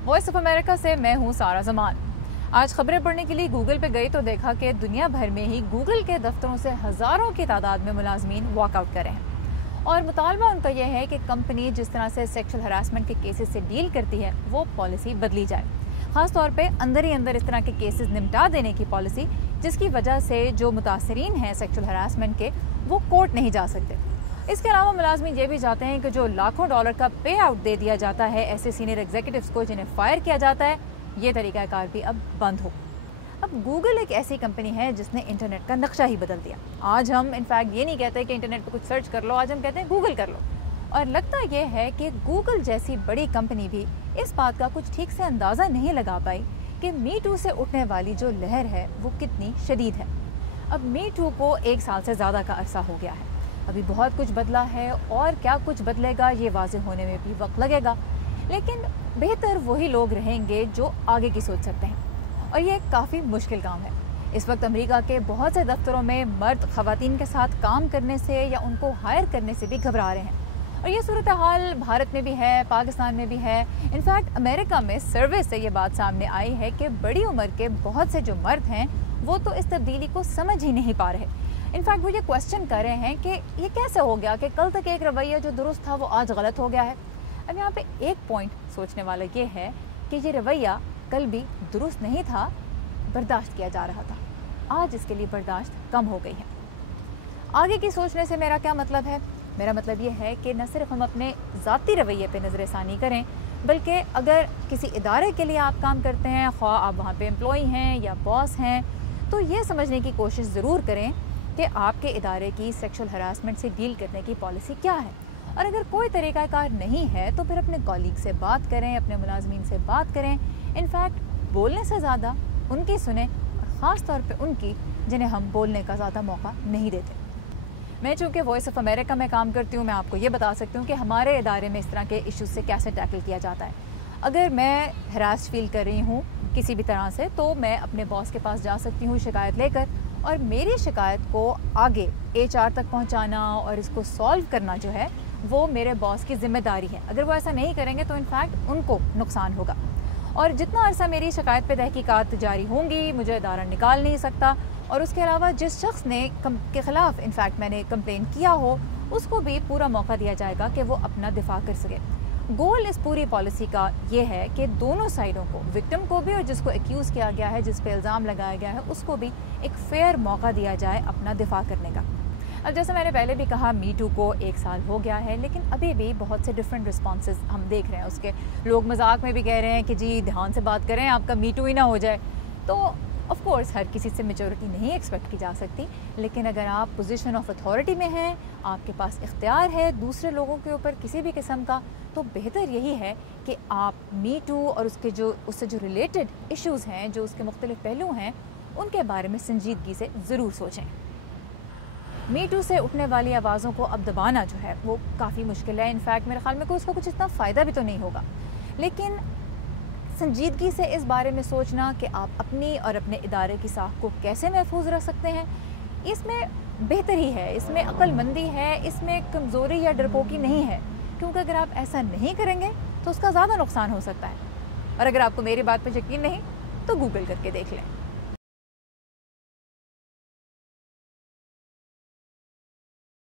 Voice of America से मैं हूँ सारा जमान। आज खबरें पढ़ने के लिए गूगल पे गई तो देखा कि दुनिया भर में ही गूगल के दफ्तरों से हज़ारों की तादाद में मुलाजमीन वॉकआउट कर रहे हैं और मुतालबा उनका यह है कि कंपनी जिस तरह से सेक्सुअल हरासमेंट के केसेस से डील करती है वो पॉलिसी बदली जाए। ख़ास तौर पे अंदर ही अंदर इस तरह के केसेस निपटा देने की पॉलिसी, जिसकी वजह से जो मुतासरीन हैं सेक्सुअल हरासमेंट के वो कोर्ट नहीं जा सकते। इसके अलावा मुलाजमीन ये भी चाहते हैं कि जो लाखों डॉलर का पे आउट दे दिया जाता है ऐसे सीनियर एग्जीक्यूटिव्स को जिन्हें फायर किया जाता है, ये तरीक़ाकार भी अब बंद हो। अब गूगल एक ऐसी कंपनी है जिसने इंटरनेट का नक्शा ही बदल दिया। आज हम इनफैक्ट ये नहीं कहते कि इंटरनेट पर कुछ सर्च कर लो, आज हम कहते हैं गूगल कर लो। और लगता ये है कि गूगल जैसी बड़ी कंपनी भी इस बात का कुछ ठीक से अंदाज़ा नहीं लगा पाई कि मी टू से उठने वाली जो लहर है वो कितनी शदीद है। अब मी टू को 1 साल से ज़्यादा का अरसा हो गया है। अभी बहुत कुछ बदला है और क्या कुछ बदलेगा ये वाज़ेह होने में भी वक्त लगेगा, लेकिन बेहतर वही लोग रहेंगे जो आगे की सोच सकते हैं और ये काफ़ी मुश्किल काम है। इस वक्त अमेरिका के बहुत से दफ्तरों में मर्द ख़वातीन के साथ काम करने से या उनको हायर करने से भी घबरा रहे हैं और ये सूरत हाल भारत में भी है, पाकिस्तान में भी है। इनफैक्ट अमेरिका में सर्वे से ये बात सामने आई है कि बड़ी उम्र के बहुत से जो मर्द हैं वो तो इस तब्दीली को समझ ही नहीं पा रहे। इनफैक्ट वो ये क्वेश्चन कर रहे हैं कि ये कैसे हो गया कि कल तक एक रवैया जो दुरुस्त था वो आज गलत हो गया है। अब यहाँ पे एक पॉइंट सोचने वाला ये है कि ये रवैया कल भी दुरुस्त नहीं था, बर्दाश्त किया जा रहा था, आज इसके लिए बर्दाश्त कम हो गई है। आगे की सोचने से मेरा क्या मतलब है? मेरा मतलब ये है कि न सिर्फ हम अपने ज़ाती रवैये पे नज़रसानी करें, बल्कि अगर किसी इदारे के लिए आप काम करते हैं, ख्वाह आप वहाँ पे एम्प्लॉई हैं या बॉस हैं, तो ये समझने की कोशिश ज़रूर करें कि आपके इदारे की सेक्सुअल हरासमेंट से डील करने की पॉलिसी क्या है। और अगर कोई तरीक़ाकार नहीं है तो फिर अपने कॉलीग से बात करें, अपने मुलाजमीन से बात करें। इनफैक्ट बोलने से ज़्यादा उनकी सुने और ख़ास तौर पे उनकी जिन्हें हम बोलने का ज़्यादा मौका नहीं देते। मैं चूँकि वॉइस ऑफ अमेरिका में काम करती हूँ, मैं आपको ये बता सकती हूँ कि हमारे इदारे में इस तरह के इश्यूज़ से कैसे टैकल किया जाता है। अगर मैं हरास फील कर रही हूँ किसी भी तरह से तो मैं अपने बॉस के पास जा सकती हूँ शिकायत लेकर, और मेरी शिकायत को आगे HR तक पहुँचाना और इसको सॉल्व करना जो है वो मेरे बॉस की ज़िम्मेदारी है। अगर वो ऐसा नहीं करेंगे तो इनफैक्ट उनको नुकसान होगा। और जितना अरसा मेरी शिकायत पे तहकीकात जारी होंगी, मुझे इदारा निकाल नहीं सकता। और उसके अलावा जिस शख्स ने के ख़िलाफ़ इनफैक्ट मैंने कंप्लेन किया हो उसको भी पूरा मौका दिया जाएगा कि वो अपना दिफा कर सके। गोल इस पूरी पॉलिसी का ये है कि दोनों साइडों को, विक्टिम को भी और जिसको एक्यूज़ किया गया है, जिस पे इल्ज़ाम लगाया गया है, उसको भी एक फेयर मौका दिया जाए अपना दिफा करने का। अब जैसे मैंने पहले भी कहा, मी टू को 1 साल हो गया है, लेकिन अभी भी बहुत से डिफरेंट रिस्पॉन्सेज हम देख रहे हैं। उसके लोग मजाक में भी कह रहे हैं कि जी ध्यान से बात करें, आपका मी टू ही ना हो जाए। तो ऑफ कोर्स हर किसी से मेजॉरिटी नहीं एक्सपेक्ट की जा सकती, लेकिन अगर आप पोजीशन ऑफ अथॉरिटी में हैं, आपके पास इख्तियार है दूसरे लोगों के ऊपर किसी भी किस्म का, तो बेहतर यही है कि आप मी टू और उससे जो रिलेटेड इश्यूज़ हैं, जो उसके मुख्तलिफ पहलू हैं, उनके बारे में संजीदगी से ज़रूर सोचें। मी टू से उठने वाली आवाज़ों को अब दबाना जो है वो काफ़ी मुश्किल है। इनफैक्ट मेरे ख्याल में कोई उसका कुछ इतना फ़ायदा भी तो नहीं होगा, लेकिन संजीदगी से इस बारे में सोचना कि आप अपनी और अपने इदारे की साख को कैसे महफूज रख सकते हैं, इसमें बेहतरी है, इसमें अक्लमंदी है, इसमें कमज़ोरी या डरपोकी नहीं है। क्योंकि अगर आप ऐसा नहीं करेंगे तो उसका ज़्यादा नुकसान हो सकता है। और अगर आपको मेरी बात पर यकीन नहीं तो गूगल करके देख लें।